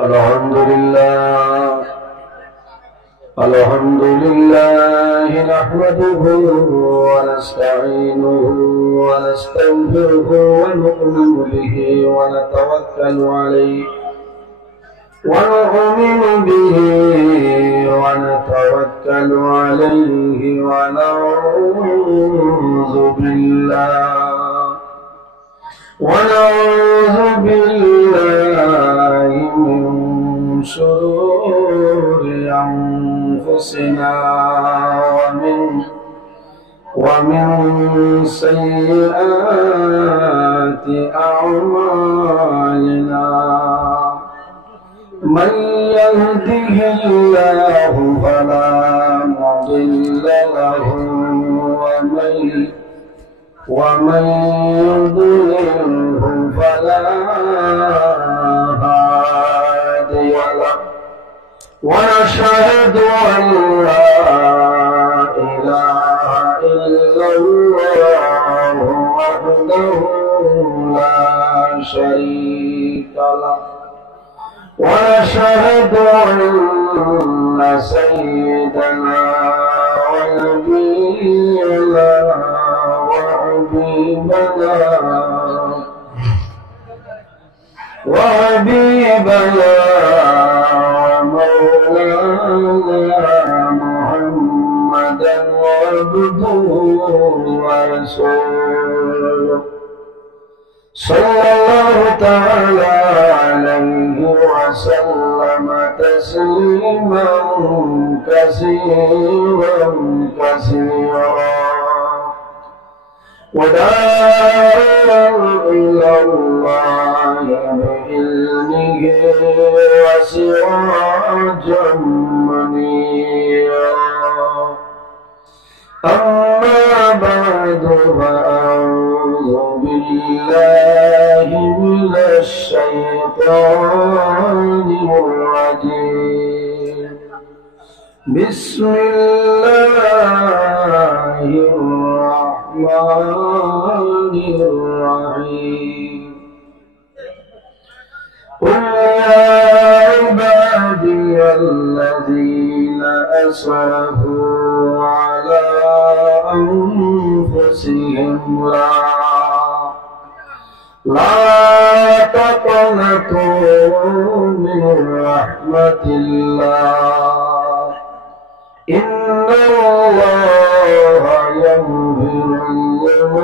الحمد لله نحمده ونستعينه ونستغفره ونؤمن به ونتوكل عليه ونعوذ بالله من شرور أنفسنا ومن سيئات أعمالنا. من يهده الله فلا مضل له ومن يضلله فلا هادي له. ونشهد أن لا إله إلا الله وحده لا شريك له. ونشهد أن سيدنا ونبينا وحبيبنا ومولانا محمدا عبده ورسوله صلى الله تعالى عليه وسلم تسليما كثيرا وداعيا إلى الله بإذنه وسراجا منيرا. أما بعد فأعوذ بالله من الشيطان الرجيم. بسم الله الرحمن الرحيم. قل يا عبادي الذين أسرفوا على أنفسهم لا تقنطوا من رحمة الله إن الله يغفر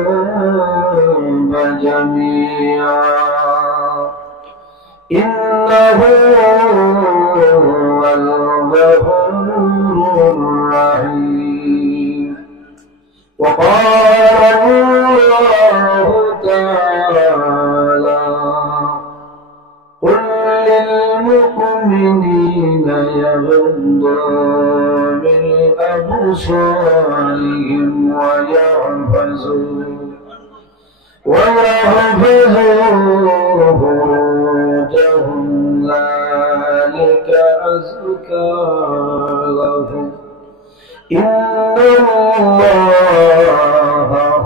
الذنوب جميعا إنه هو الغفور الرحيم. وقال الله تعالى قل للمؤمنين يغضوا من أبصارهم ويحفظوا فروجهم ذلك أزكى لهم إن الله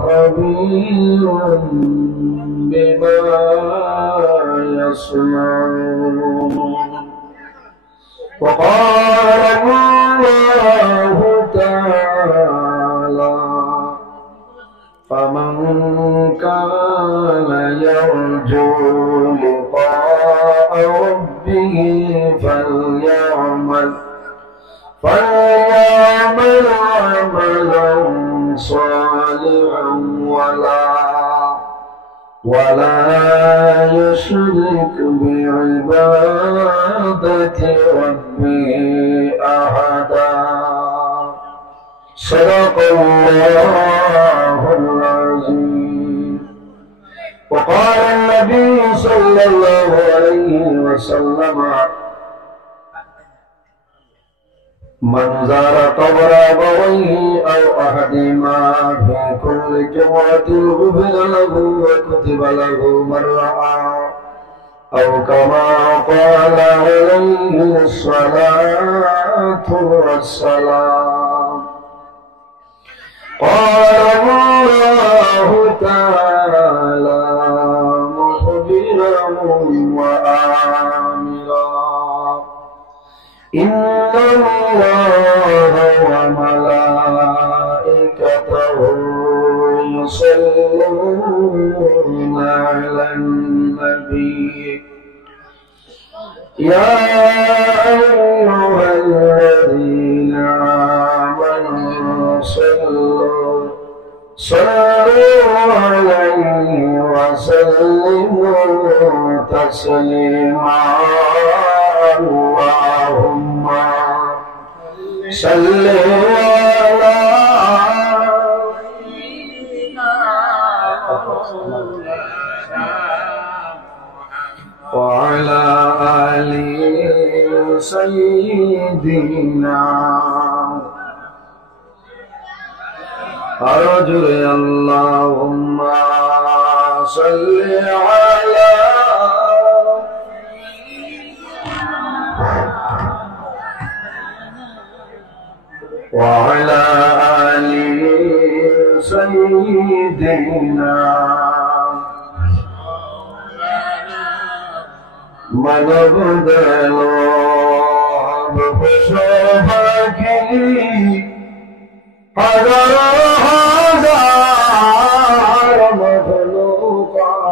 خبير بما يصنعون. وقال الله تعالى فمن كان يرجو لقاء ربه فليعمل عملا صالحا ولا يشرك بعبادة ربه أحدا. صدق الله العظيم. وقال النبي صلى الله عليه وسلم من زار قبر أبويه أو أحدهما في كل جمعة غفر له وكتب له مرة أو كما قال عليه الصلاة والسلام. قال الله تعالى مخبرا وآمرا إن الله وملائكته يصلون على النبي يا أيها الذين آمنوا صلوا عليه وسلموا تسليما اللهم صل على وعلى آل سيدنا أرجو اللهم صل على وعلى آل سيدنا من بدل بخشوفك هزار مخلوقات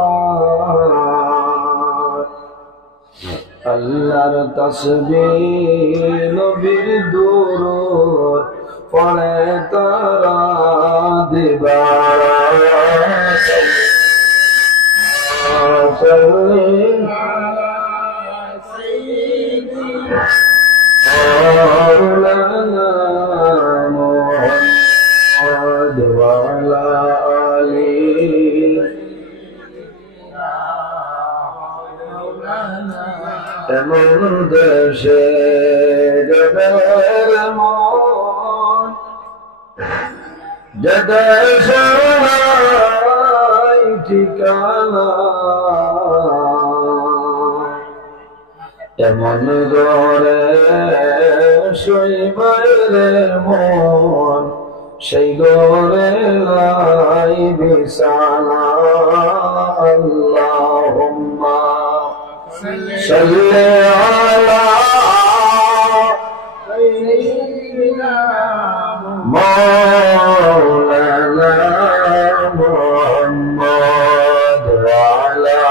আল্লাহর তাসবিহ নবীর দুরূদ পড়ে তারা দিবার مولانا محمد وعلى آله এমন দেশে যাদের মন যে দেশে নাই ঠিকানা এমন ঘরে শৈবারে মন সেই ঘরে লাই বিছানা আল্লাহুম্মা সাল্লি আলা সাইয়্যিদিনা মাওলানা মুহাম্মদ ওয়া আলা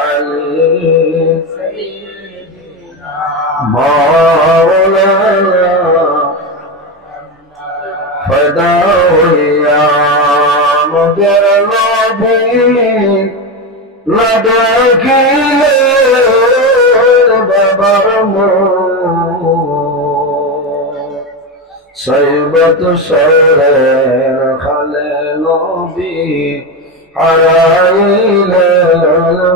আলি সাইয়্যিদিনা মাওলানা ফদাইয়া মগর নবী লডকিলে বাবার সৈবত সরের খালে নবী হারাইলে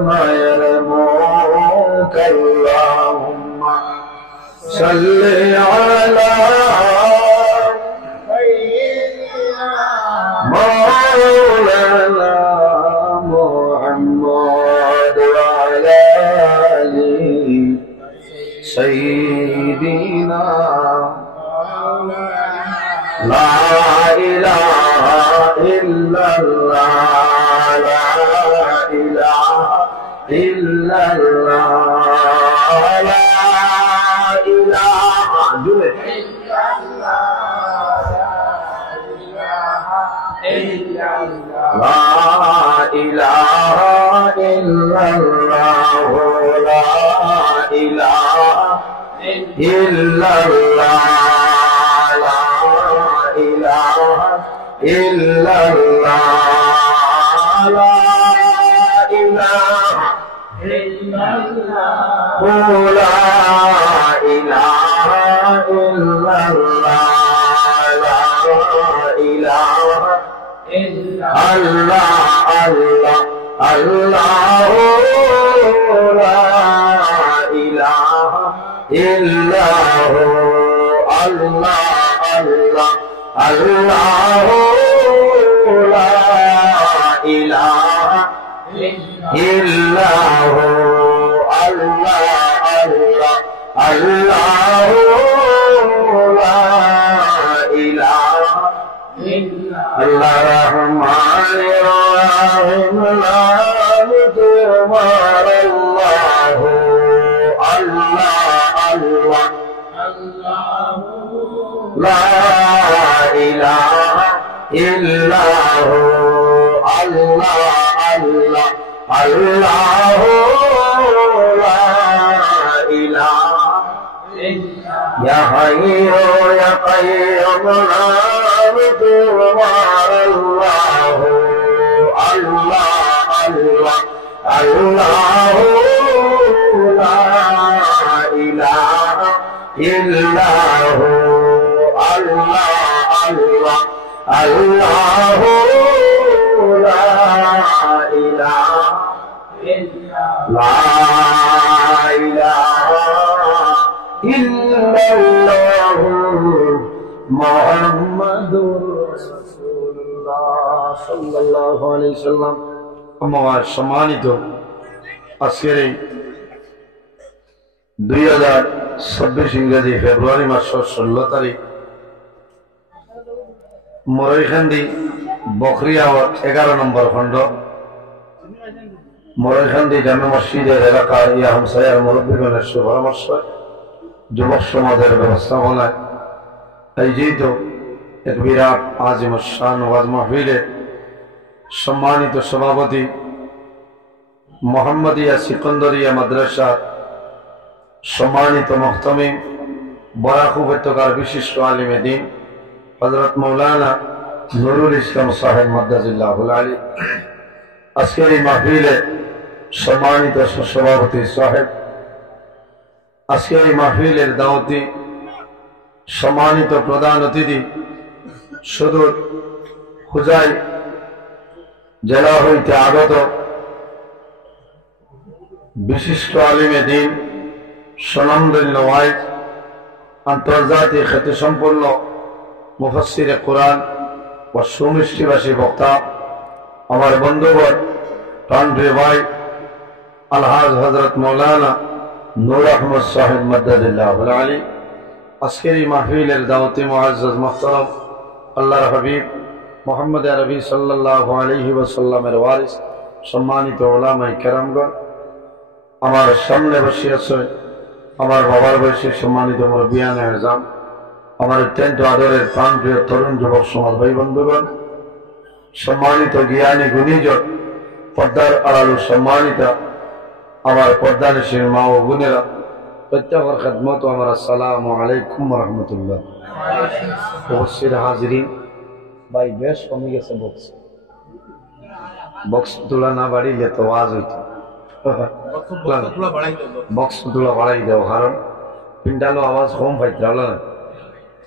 মায়ের মুখ আল্লাহুম্মা সাল্লি আলা সাইয়্যিদিনা মাওলানা মুহাম্মদ ওয়া আলা আলি সাইয়্যিদিনা লা ইলাহা ইল্লাল্লাহ লা ইলাহা ইল্লাল্লাহ লা ইলাহা জুলে লা ইলাহা ইল্লাল্লাহ লা ইলাহা ইল্লাল্লাহ লা ইলাহা ইল্লাল্লাহ লা ইলাহা ইল্লাল্লাহ লা ইলাহা ইল্লাল্লাহ লা ইলাহা ইল্লাল্লাহ আল্লাহ আল্লাহ লা ইলাহা ইল্লাল্লাহ আল্লাহ আল্লাহ আল্লাহ লা ইলাহা ইল্লাল্লাহ আল্লাহ আল্লাহ আল্লাহ লা ইলাহা আল্লাহ রহমানির রহিম নাম তোমার আল্লাহ আল্লাহ আল্লাহ لا إله إلا هو الله الله الله لا إله يا حي يا قيوم نعبد الله الله الله الله لا إله إلا هو الله الله الله لا إله لا إله إلا الله محمد رسول الله صلى الله عليه وسلم আমার সম্মানিত আজকের এই 2026 ইংরেজি ফেব্রুয়ারি মাসের 16 তারিখ মরইখান্দি বকরিয়া 11 নম্বর খণ্ড মরইখান্দি জামে মসজিদের এলাকার ইয়া হামসায়ার মুরব্বীগণের সুপরামর্শ যুবক সমাজের ব্যবস্থাপনায় আয়োজিত এক বিরাট আজিম শান ওয়াজ মাহফিলে সম্মানিত সভাপতি মোহাম্মদিয়া সিকন্দরিয়া মাদ্রাসা সম্মানিত মুহতামিম বরাক উপত্যকার বিশিষ্ট আলিমে দ্বীন হযরত মাওলানা নুরুল ইসলাম সাহেব মাদ্দাজিল্লাহুল আলী আজকের এই মাহফিলে সম্মানিত সভাপতি সাহেব আজকের এই মাহফিলের দাওয়াতি সম্মানিত প্রধান অতিথি সুদূর হুজাই জেলা হইতে আগত বিশিষ্ট আলিমে দ্বীন সুনামধন্য ওয়াইজ আন্তর্জাতিক খ্যাতিসম্পন্ন মুফাসসিরে কোরআন ও সুমিষ্টিভাষী বক্তা আমার বন্ধুবর প্রাণপ্রিয় ভাই আলহাজ হযরত মাওলানা নূর আহমদ সাহেব মাদ্দাজিল্লাহুল আলী আজকের এই মাহফিলের দাওয়াতি মুআজ্জাজ মুহতারাম আল্লাহর হাবিব মুহাম্মদ আরবি সাল্লাল্লাহু আলাইহি ওয়াসাল্লামের ওয়ারিস সম্মানিত উলামায়ে কেরামগণ আমার সামনে বসে আছে আমার বাবার বয়সী সম্মানিত মুরব্বিয়ানে আযম আমার অত্যন্ত আদরের প্রাণপ্রিয় তরুণ যুবক সমাজ ভাই বন্ধুগণ সম্মানিত জ্ঞানী গুণীজন পর্দার আড়াল সম্মানিতা আমার পর্দানিশীল মা ও বোনেরা প্রত্যেকের খেদমত আমার আসসালামু আলাইকুম ওয়া রাহমাতুল্লাহ। উপস্থিত হাজিরিন ভাই বেশ কমে গেছে বক্স তুলা না বাড়িলে তো আওয়াজ হইতো বক্স তুলা বাড়াই দাও কারণ পিন্ডালো আওয়াজ কম পাইতে হলো না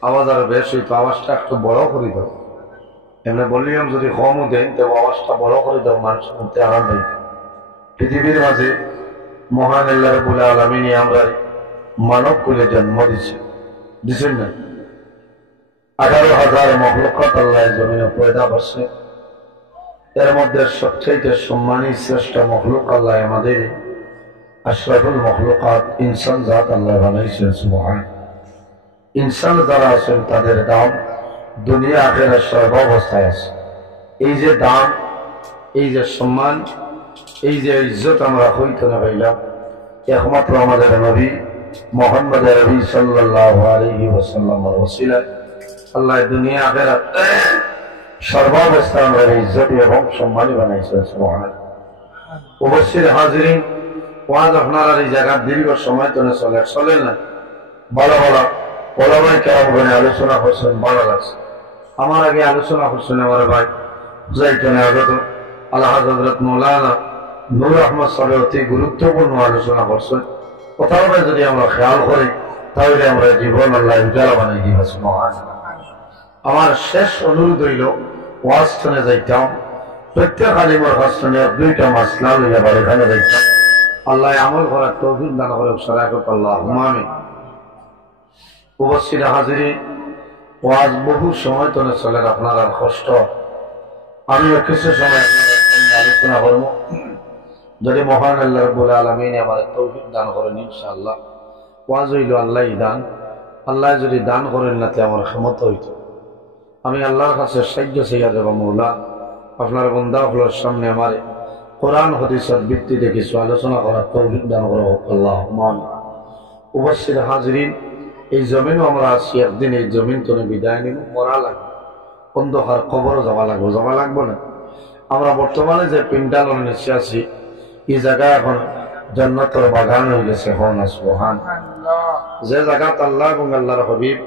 আওয়াজ আরো বেশ হইতো আওয়াজটা একটু বড় করে দাও এমনি বললাম যদি কমও দেন তবে আওয়াজটা বড় করে দাও মানুষ শুনতে আরাম নেই পৃথিবীর মাঝে মহান আল্লাহ রাব্বুল আলামিন আমরা মানব কুলে জন্ম দিছেন না 18,000 মখলুকাত আল্লাহ জমিনে পয়দা করছে এর মধ্যে সবচেয়ে সম্মানী শ্রেষ্ঠ মখলুক আল্লাহ আমাদের আশরাফুল মখলুকাত ইনসান জাত আল্লাহ বানাইছেন সুবহান ইনসান যারা আছেন তাদের দাম দুনিয়া আখিরাত সর্বাবস্থায় আছে এই যে দাম এই যে সম্মান এই যে ইজ্জত আমরা হইতে না পাইলাম একমাত্র আমাদের নবী মুহাম্মদ আরবি সাল্লাল্লাহু আলাইহি ওয়াসাল্লামের ওসিলায় আল্লাহ দুনিয়া আখিরাত সর্বাবস্থায় আমরা ইজ্জত এবং সম্মানী বানাইছেন সুবহান উপস্থিত হাজিরিন ওয়াজ আপনারা এই জায়গা দীর্ঘ সময় ধরে চলে না ভালো ভালো ওলামায়ে কেরামগণ আলোচনা করছেন ভালো লাগছে আমার আগে আলোচনা করছেন আমার ভাই যাইতেন আগত আলহাজ হযরত মাওলানা নূর আহমদ সাহেব অতি গুরুত্বপূর্ণ আলোচনা করছেন কথাটা যদি আমরা খেয়াল করি তাহলে আমরা জীবন আল্লাহ উজালা বানাই দিব সুবহান আমার শেষ অনুরোধ হইল ওয়াজ শুনে যাইতাম প্রত্যেক আলিমের কাছ শুনে 2টা মাসলা লইয়া বাড়ি এখানে যাইতাম আল্লাহ আমল করার তৌফিক দান করুক সারাকত আল্লাহুম্মা আমিন। উপস্থিত হাজিরিন ওয়াজ বহু সময় ধরে চলে আপনার আর কষ্ট আমিও কিছু সময় আলোচনা করব যদি মহান আল্লাহ রাব্বুল আলামিন আমার তৌফিক দান করেন ইনশাআল্লাহ ওয়াজ হইল আল্লাহই দান আল্লাহ যদি দান করেন না তে আমার ক্ষমতা হইতো আমি আল্লাহর কাছে সাহায্য চাইয়া দেব মওলা আপনার বান্দা আপনার সামনে আমার কোরআন হাদিসের ভিত্তিতে কিছু আলোচনা করার তৌফিক দান করো আল্লাহুম্মা আমিন। উপস্থিত হাজিরিন এই জমিনও আমরা আছি, একদিন এই জমিন তো বিদায় নিব, মরা লাগবে, অন্ধকার কবরও যাওয়া লাগবো না। আমরা বর্তমানে যে পিন্ডাল নিচে আছি, এই জায়গা এখন জান্নাতের বাগান হয়ে গেছে। যে জায়গাত আল্লাহ এবং আল্লাহর হাবিব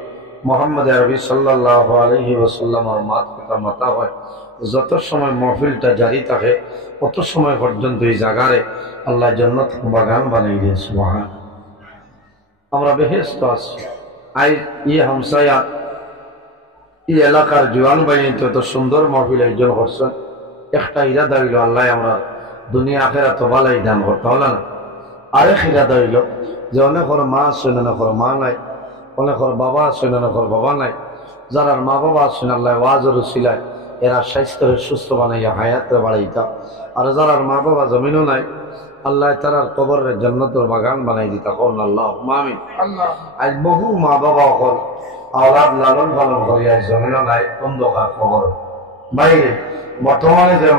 মুহাম্মদ আরবি সাল্লাল্লাহু আলাইহি ওয়াসাল্লামের মাতা হয়, যত সময় মাহফিলটা জারি থাকে তত সময় পর্যন্ত এই জায়গারে আল্লাহ জান্নাত বাগান বানিয়ে দিয়েছে। সুবহান। আমরা বেহেশত আছি। আই হামসায়া এই এলাকার জোয়ান বাহিনী তত সুন্দর মাহফিল আয়োজন করছেন। একটা ইরাদা হইল আল্লাহ আমরা দুনিয়া আখেরাত ভালাই দান করতে হলো না। আরেক ইরাদা হইল যে অনেকের মা আছে না, অনেকের মা নাই, অনেকের বাবা আছে না, অনেকের বাবা নাই। যারা মা বাবা আছেন আল্লাহ ওয়াজের উসিলায় এরা স্বাস্থ্যের সুস্থ বানাইয়া হায়াতে বাড়াইতা, আর যারা মা বাবা জমিনও নাই আল্লাহ তারার কবরের জান্নাতের বাগান বানাই দিতা। কোন আল্লাহ আমিন। আজ বহু মা বাবা হল আওলাদ লালন পালন করিয়া জমিনও নাই, অন্ধকার কবর বাইরে। বর্তমানে যে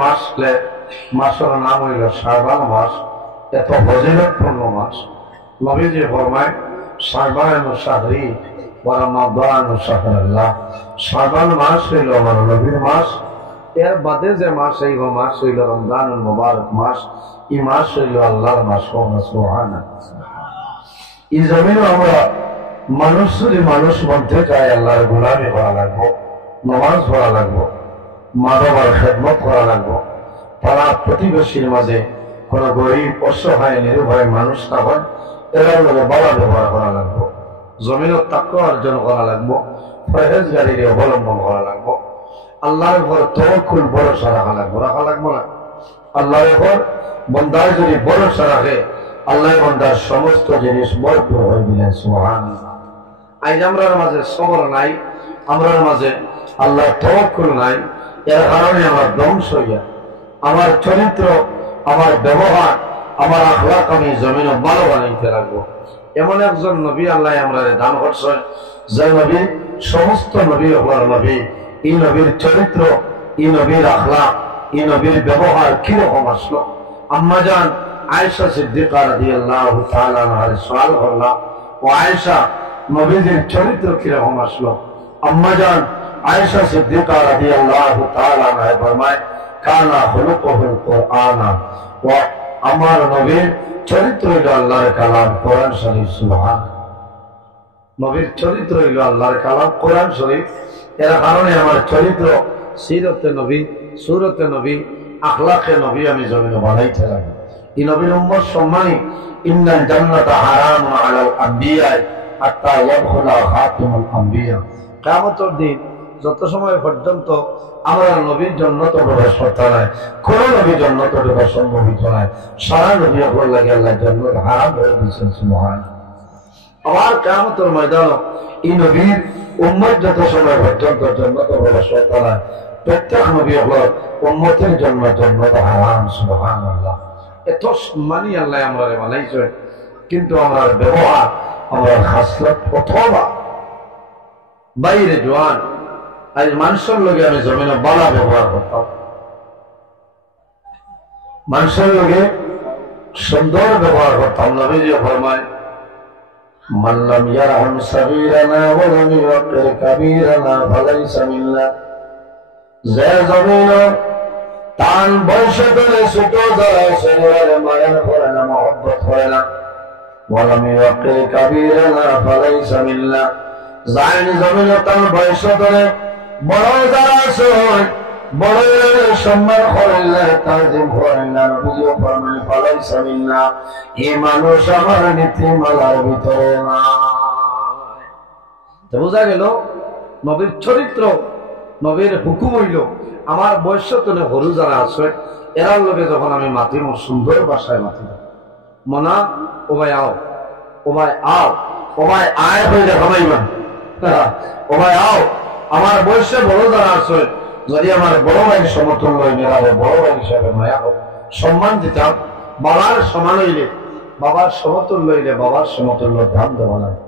মাসের নাম হইল শাবান মাস, এত ফজিলতপূর্ণ মাস। নবীজি ফরমায় শাবানু শাহরি ওয়া রমাদানু শাহরুল্লাহ। শাবান মাস হইল আমার নবীর মাস, এর বাদে যে মাস এই মাস হইল রমজানুল মুবারক মাস, এই মাস হইল আল্লাহর মাস। সুবহানাল্লাহ। এই জমিনে আমরা মানুষ যদি মানুষ বলতে চাই আল্লাহর গোলামি করা লাগবো, নামাজ পড়া লাগবো, মা বাবার খেদমত করা লাগবো, পাড়া প্রতিবেশীর মাঝে কোন গরিব অসহায় নিরুভয় মানুষ না হয় এর লগে ভালো ব্যবহার করা লাগবো, জমিনের তাকওয়া অর্জন করা লাগবো, পরহেজগারির অবলম্বন করা লাগবো, আল্লাহর উপর তাওয়াক্কুল ভরসা রাখা লাগবো না। আল্লাহর উপর বান্দায় যদি ভরসা রাখে আল্লাহ বান্দার সমস্ত জিনিস ভরপুর হয়ে দিলেন। সুবহানাল্লাহ। আজ আমরার মাঝে সবর নাই, আমরার মাঝে আল্লাহর তাওয়াক্কুল নাই, এর কারণে আমার ধ্বংস হইয়া আমার চরিত্র, আমার ব্যবহার, আমার আখলাক আমি জমিনে ভালো বানাইতে লাগবো। এমন একজন নবী আল্লাহ আমরা দান করছেন, যে নবী সমস্ত নবী হওয়ার নবী। এই নবীর চরিত্র, এই নবীর আখলাক, এই নবীর ব্যবহার কিরকম আসলো। আম্মা জান আয়েশা সিদ্দিকা রাদিয়াল্লাহু তাআলা আনহার সওয়াল করলাম, ও আয়েশা নবীজির চরিত্র কিরকম আসলো? আম্মা জান আয়েশা সিদ্দিকা রাদিয়াল্লাহু তাআলা আনহা ফরমায়, কানা খুলুকুহুল কুরআন। ও আমার নবীর চরিত্র হইল আল্লাহর কালাম কোরআন শরীফ। সুবহান। নবীর চরিত্র হইল আল্লাহর কালাম কোরআন শরীফ। এর কারণে আমার চরিত্র সিরতে নবী, সুরতে নবী, আখলাকে নবী আমি জমিনে বানাইতে লাগি। এই নবীর উম্মত সম্মানী। ইন্নাল জান্নাতা হারামুন আলাল আম্বিয়া হাত্তা ইয়াদখুলা খাতিমুল আম্বিয়া। কিয়ামতের দিন যত সময় পর্যন্ত আমরা নবীর জান্নাতে প্রবেশ করতে নাই, কোন নবী জান্নাতে প্রবেশ সম্ভবিত নাই। সারা নবী হল লাগে আল্লাহ জান্নাত হারাম করে দিয়েছেন। সুবহানাল্লাহ। আবার কিয়ামতের ময়দানে এই নবীর উম্মত যত সময় পর্যন্ত জান্নাতে প্রবেশ করতে নাই, প্রত্যেক নবী হল উম্মতের জন্য জান্নাত হারাম। সুবহানাল্লাহ। এত সম্মানী আল্লাহ আমরা বানাইছে, কিন্তু আমরা ব্যবহার, আমরা খাসলত অথবা বাইরে জোয়ান আজ মানুষের লগে আমি জমিনে বালা ব্যবহার করতাম, মানুষের লগে সুন্দর ব্যবহার করতাম। নবীজি ফরমায়, মান লাম ইয়ারহাম সাগীরানা ওয়া লাম ইউক্কির কাবীরানা ফালাইসা মিন্না। যে জমিনে তান বয়স ধরে ছোট যারা শরীরে মায়া করে না, মহব্বত করে না, ওয়া লাম ইউক্কির কাবীরানা ফালাইসা মিন্না। যার জমিনে তান বয়স ধরে বড় যারা আছে বড় সম্মান করলে তাজিম করলে নবীও ফরমায় ফালাইসা মিন্না। এই মানুষ আমার নীতিমালার ভিতরে নাই। তো বোঝা গেল নবীর চরিত্র, নবীর হুকুম হইল আমার বয়সতনে হরু যারা আছে এরার লোকে যখন আমি মাতি মোর সুন্দর বাসায় মাতি মনা ও ভাই আও, ও ভাই আও, ও ভাই আয় হয়ে দেখাবাইবা, ও ভাই আও। আমার বয়সে বড় যারা আছে যদি আমার বড় ভাই সমর্থন লই মেলাবে, বড় ভাই হিসাবে মায়া হোক সম্মান দিতাম। বাবার সমান হইলে, বাবার সমতুল্য হইলে বাবার সমতুল্য দাম দেওয়া লাগে।